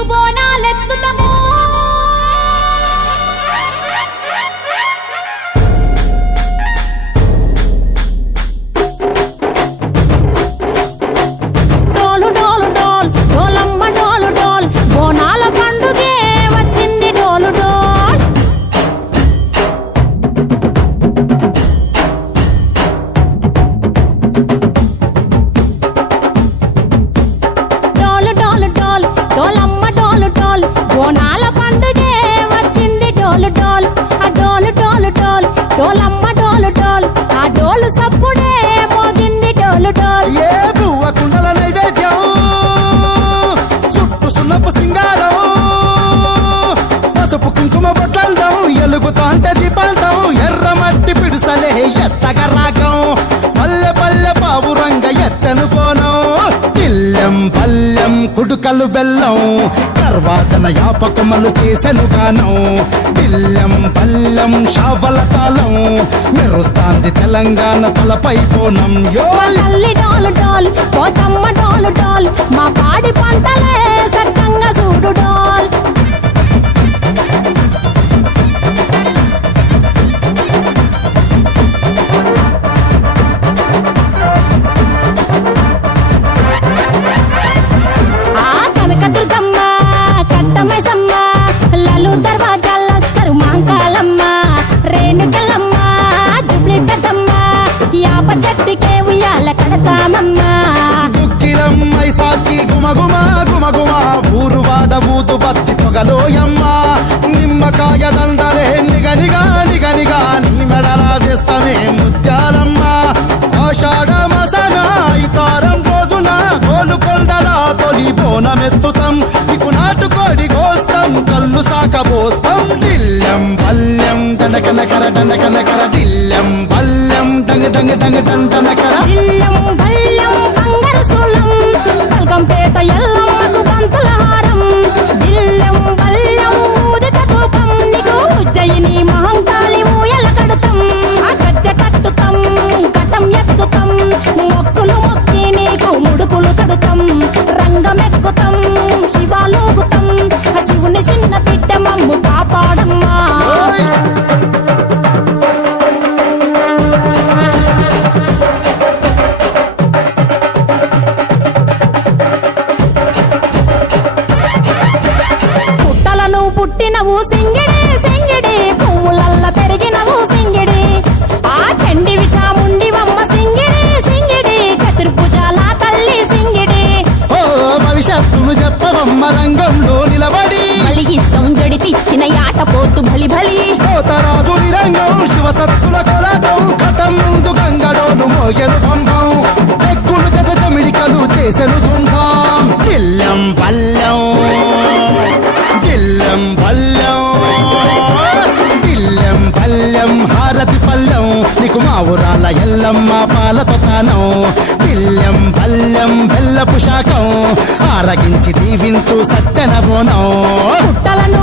నీకు బోనాలెత్తుతము డోల్ ఇల్లెం పల్లెం కుడుకలు బెల్లం తర్వాతన యాపకమలు చేసెను గానం. ఇల్లెం పల్లెం షావల తాళం మెరుస్తాంది తెలంగాణ తలపై కోణం. యో మా తల్లి పోచమ్మ యాప చెట్టుకే ఉయ్యాల కడతామమ్మా దుఃఖిలమ్మై సాచి గుమగుమా గుమగుమా ఊరు వాడ ఊదు బత్తి పొగలోయమ్మా. నిమ్మకాయ దండలే నిగనిగా నిగనిగా నీ మెడల వేస్తమే ముత్యాలమ్మా. ఆషాఢ మసన ఇతారం రోజున గోలుకొండల తొలి బోనమెత్తుతాం. నీకు నాటుకోడి కోస్తాం కళ్ళు సాకబోస్తాం దిల్లం పల్లెం దండకనకర దండకనకర దిల్లెం. పల్లెం డంగ డంగ డంగ డండనకర ఇల్లం బల్లం బంగారు సోలం. సూలం పల్కంపేట ఎల్లమ్మకు పంతుల హారం. ఇల్లం బల్లం ఊదిత తూపం నీకు ఉజ్జయిని మహంకాళి ఊయల కడతం. ఆ గజ్జ కట్టుతాం కటం ఎత్తుతం. మొక్కులు మొక్కి నీకు ముడుపులు కడుతాం. రంగమెక్కుతం శివాలోగుతాం. శివుని చిన్న బిడ్డ మమ్ము కాపాడు. సింగిడి సింగిడి పువ్వులల్ల పెరిగినవు సింగిడి. ఆ చండివి చాముండివమ్మ సింగిడి సింగిడి చతుర్భుజాల తల్లి సింగిడి. ఓ భవిష్యత్తును చెప్పవమ్మ రంగంలో నిలబడి. బలిగిస్తాం జడితిచ్చిన యాట పోతు బలి బలి. పోతరాజు రంగం శివసత్తుల కొలటం కటం ముందు గంగడోలు మోగెను పంపం నీకు మా ఊరాల ఎల్లమ్మ పాలతో తానం. దిల్లం పల్లెం బెల్లపు శాఖం ఆరగించి దీవించు సత్తెన బోనం. పుట్టలను